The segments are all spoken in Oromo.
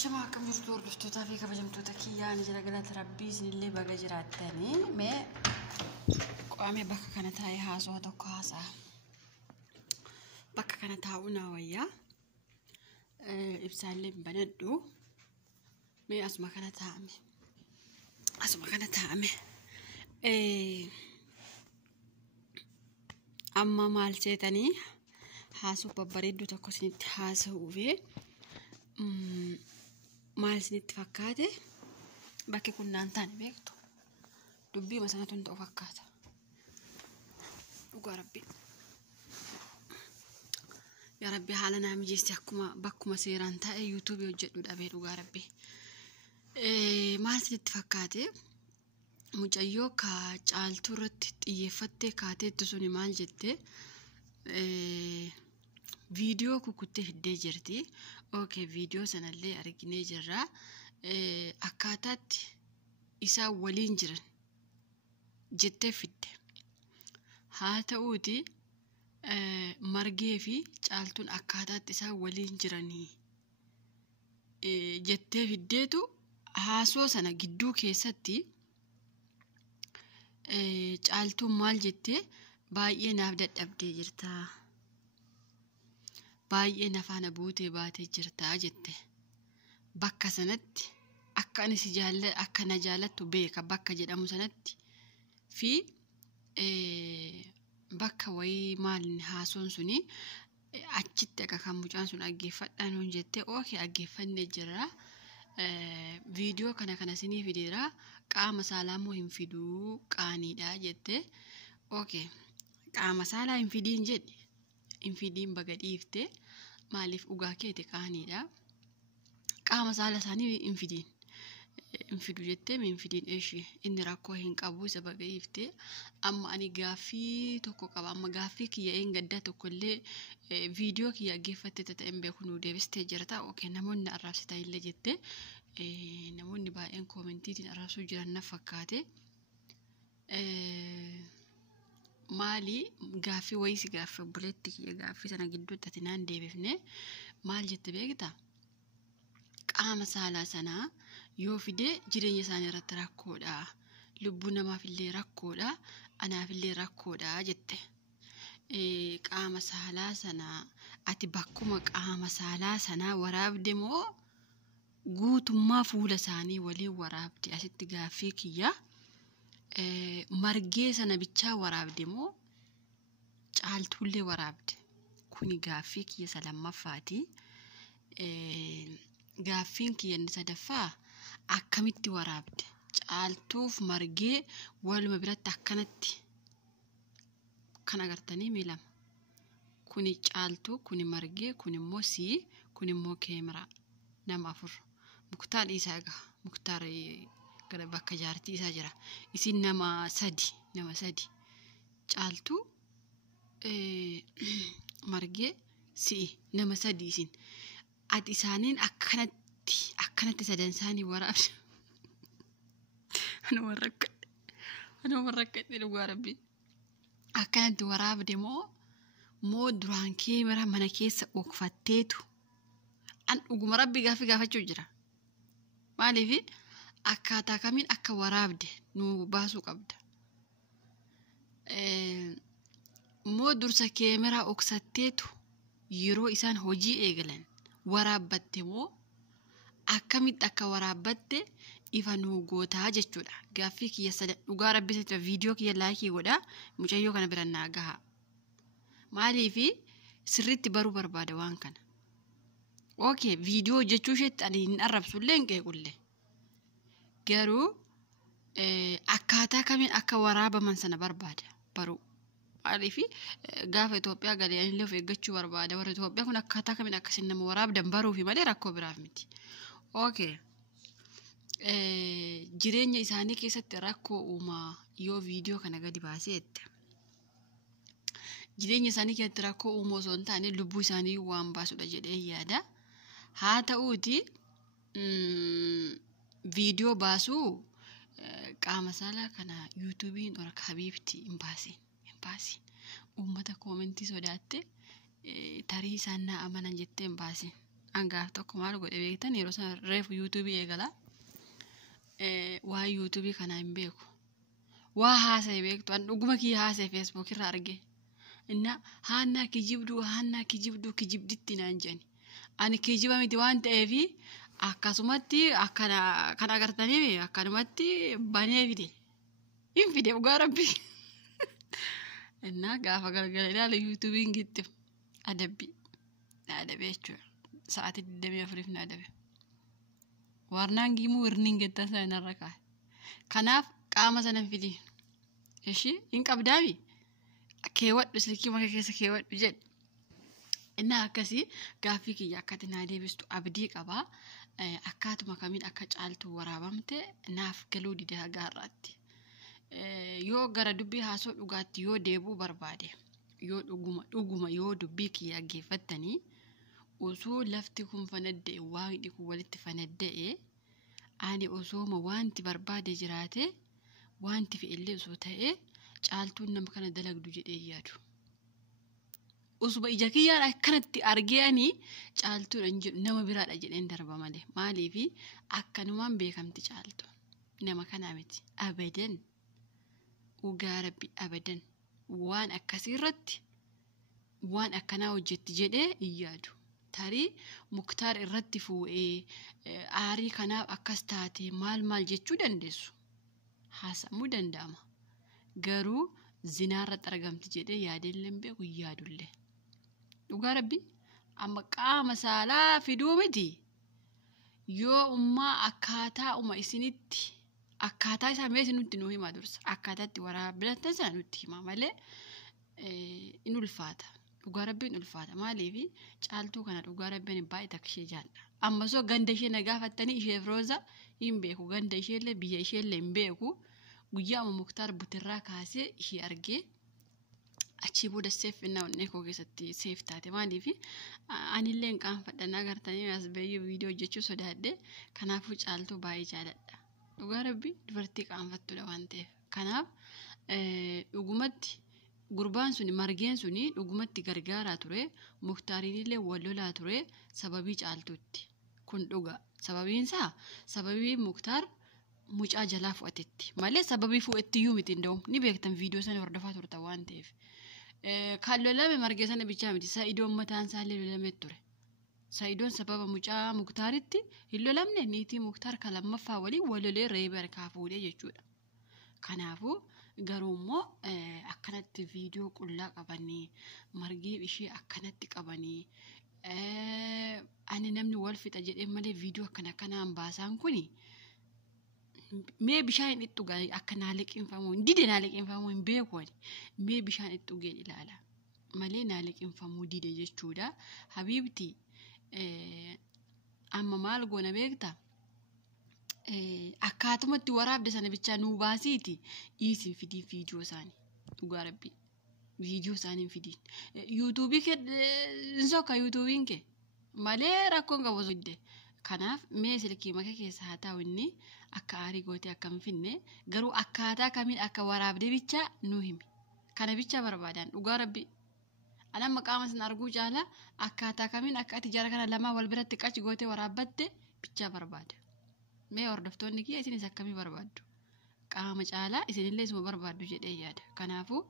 Shama akkam jirtu hordoftoota fi kabajamtoota kiyyaa ni jira galata rabbii isinillee baga jiraattanii mee qaamee bakka kana taa'ee haasoo tokko haasaa bakka kana taa'uu naa wayyaa ibsaallee banadhu mee asuma kana taa'ame amma maal seetanii haasoo babbareedduu tokko isinitti haasa'uu fi maal isinitti fakkaate bakki kun naan taane beektu dubbii masanatu hin ta'u fakkaata dhugaa rabbi yaa rabbi haala naa mijeessi akkuma bakkuma seeraan taa'e yuutuubii hojjedhu dhabee dhugaa rabbi maal isinitti fakkaate mucayyoo ka caaltuu irratti xiyyeeffattee kaateettu suni maal jettee video kukuttee fiddee jirti. Okay, video sanallee arginee jirra. Akkaataatti isaa waliin jiran jettee fidde. Haa ta'uuti margee fi caaltuun akkaataatti isaa waliin jiranii jettee fiddeetu haasoo sana gidduu keessatti caaltuun maal jettee baay'ee naaf dadhabdee jirta. baay'ee nafaana buutee baatee jirta jette bakka sanatti akka ani si jaalladhu akka na jaallattu beeka bakka jedhamu sanatti fi bakka wayii maal haasoon suni achitti akka kan mucaan sun aggeeffadhaan hun jette okay aggeeffannee jirra video kana sinii fideera qaama saalaa moo hin fiduu qaaniidha jette okay qaama saalaa hin fidiin jedhe infidiin baga dhiifte maaliif dhugaa keete qaaniidha qaama saala isaanii infidu jettee infidiin eeshi inni rakkoo hin qabu isa baga dhiifte amma ani gaaffii tokko qaba amma gaaffii kiyya een gaddaa tokkollee viidiyoo kiyya aggeeffatte ta'een beeku nu deebistee jirta okay namoonni arraabsitaa illee jette namoonni baay'een koomentiitiin arraabsuu jiran na fakkaate maali gaaffii wayisi gaaffii buletti gaaffii sana gidduutti ati naan deebifne maal jette beekta qaama saalaa sanaa yoo fide jireenya isaanii irratti rakkoodha lubbuu namaaf illee rakkoodha anaaf illee rakkoodha jette qaama saalaa sanaa ati bakkuma qaama saalaa sanaa waraabde moo guutummaa fuula isaanii waliin waraabde asitti gaaffii kiyya margee sana bichaa waraabde moo caaltuullee waraabde kuni gaaffii kiyya salammaffaati gaaffiin kiyya inni sadaffaa akkamitti waraabde caaltuuf margee waluma biratti akkanatti kan agartanii miilama kuni caaltuu kuni margee kuni immoo sii kuni immoo keemiraa nama afur muktaar isaa egaa muktaar gara bakka jaartii isaa jira isin nama sadi caaltuu margee si nama sadi isin ati isaaniin akkanatti sadan isaanii waraabde ana warrakkadhe dhugaa rabbi akkanatti waraabde moo duraan keemira mana keessa dhokfatteetu an dhuguma rabbi gaaffii gaafachuu jira maaliif akkaataa kamiin akka waraabde nu baasuu qabda moo dursa keemiraa oksatteetu yeroo isaan hojii eegalan waraabbatte moo akkamitti akka waraabbatte ifa nu gootaa jechuudha gaaffii kiyya sada dhugaa rabbisatti viidiyoo kiyya laayikii godha mucayyoo kana bira naa gaha maaliif sirriitti baruu barbaada waan kana okay viidiyoo hojjechuu isheetti ani hin arrabsullee hin qeequllee garuu akkaataa kamiin akka waraabaman sana barbaada baruu maaliif gaafa Itoophiyaa galee illee of eeggachuu barbaada warra Itoophiyaa kun akkaataa kamiin akkasiin nama waraabdan baruufi malee rakkoo biraaf miti okay jireenya isaanii keessatti rakkoo uumaa yoo viidiyoo kana gadi baaseette jireenya isaanii keessatti rakkoo uumoo osoo hin taane lubbuu isaanii waan baasudha jedhee yaada haa ta'uuti viidiyoo baasuu qaama saalaa kana yuutuubiin ora habiibti hin baasin uummata koomentii sodaatte tarii isaan naa amanan jettee hin baasin angaaf tokko maal godhe beektan yeroo sana reefu YouTube eegala. Waa YouTube kana hin beeku. Waa haasa'e beektu an dhuguma kiyya haasa'e Facebook irraa arge. Inna haannaa kijibditti naan jedhani. Ani kijiba miti waan ta'eefi akkasumatti akkana kan agartanii akkanumatti banee fide. Hin fide dhugaa rabbi. Inna gaafa galgala ilaala YouTube'n gitti adabbii jechuudha. Sa'aatii 24 na adabe. Warnaan gimuu irniin gettan sana irra kaa'e. Kanaaf qaama sana fidi. Ishii hin qabdaami. Keewwadhu silkii maka keessa keewwadhu jedhe. Inna akkasii gaaffii kiyya akkatti naa deebistu abdii qaba. Akkaatuma kamiin akka caaltuu waraabamte naaf galuu dide hagaarraatti. Yoo gara dubbii haasoo dhugaatti yoo deebuu barbaade yoo dhuguma yoo dubbii kiyya geeffattanii osoo lafti kun fanadda'e waaqni kun walitti fanadda'e ani osooma wanti barbaade jiraate wanti fe'illee osoo ta'e caaltuun nama kana dalagdu jedhee yaadu. Osuma ija kiyyaan akkanatti argee ani caaltuudhaan jedhu nama biraadha jedheen darba malee. Maaliifi akkanumaan beekamti caaltu nama kanaa miti abadan. Dhugaa rabbi abadan waan akkasirratti waan akkanaa hojjetti jedhee yaadu. Tarii Muktaar irratti fuudhee aarii kanaaf akkas taate maal jechuu dandeessu. Haasa'amuu danda'ama. Garuu zinaarratti argamti jedhee yaadellee beeku yaadullee. Dhugaa rabbi amma qaama saalaa fiduu miti. Yoo ummaa akkaataa isinitti akkaataa isaa mee nutti nuu himaa dursa. Akkaataatti waraabbilatan sana nutti himaa malee in ulfaata. Dhugaa rabbiin ulfaata. Maaliifi caaltuu kana dhugaa rabbiin baay'ee takkishee jaalladha. Amma soo ganda ishee na gaafattanii isheef Rooza hin beeku. Ganda isheellee biyya isheellee hin beeku. Guyyaa Muktaar butirraa kaasee ishee argee achii booda seeffinaa onnee koo keessatti seef taate. Maaliifi anillee hin qaanfadhanaa agartanii as baay'ee viidiyoo hojjechuu sodaadhe. Kanaafuu caaltuu baay'ee jaalladha. Dhugaa rabbi dubartii qaanfattudha waan ta'eef. Kanaaf dhugumatti gurbaan suni margeen suni dhugumatti gargaaraa ture. Muktaarinillee wal lolaa ture sababii caaltuutti. Kun dhugaa. Sababiinsaa sababii Muktaar mucaa jalaa fu'atetti. Malee sababii fu'ettiyyuu miti nda'u ni beektan viidiyoo sana hordofaa turta waan ta'eef. Kan lolame margee sana bichaa miti. Sa'idoon mataan isaallee lolamee ture. Sa'idoon sababa mucaa Muktaaritti hin lolamne niitii Muktaar kan lammaffaa waliin wal lolee reebee harkaa fuudhee jechuudha. Kanaafuu garuu immoo akkanatti viidiyoo qullaa qabanii margee ishee akkanatti qabanii ani namni wal fixa jedhee malee viidiyoo akkanaan baasaan kuni mee bishaan itti dhugaa akka naaliqinfamuu dide naaliqinfamuu hin beeku ani mee bishaan itti dhugee ilaala malee naaliqinfamuu dide jechuudha. Habiibti amma maal goona beekta? Akkaatumatti waraabde sana bichaa nuu baasiiti isin fidii viidiyoo isaanii. Dhugaa rabbi viidiyoo isaanii fidii yuutuubii kee insooka yuutuubiin kee malee rakkoon qabu sodde. Kanaaf mee silkii maka keessa haa ta'u inni akka aarii gootee akkam finne garuu akkaataa kamiin akka waraabde bichaa nuu himi. Kana bichaa barbaadan dhugaa rabbi. Ana maqaama san arguu caala akkaataa kamiin akka ati jara kana lamaa wal biratti qachi gootee waraabbatte bichaa barbaada. Mee hordoftoonni kiyya isinis akkamii barbaaddu? Qaama caalaa isinillee isuma barbaaddu jedhee yaada. Kanaafuu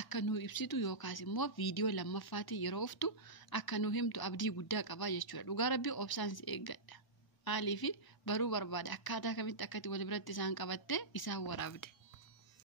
akka nuu ibsitu yookaas immoo viidiyoo lammaffaatii yeroo oftu akka nuu himtu abdii guddaa qabaa jechuudha. Dhugaa rabbi obsaan si eeggadha. Maaliifi baruu barbaada akkaataa kamitti akkati wal biratti isaan qabatte isaan waraabde.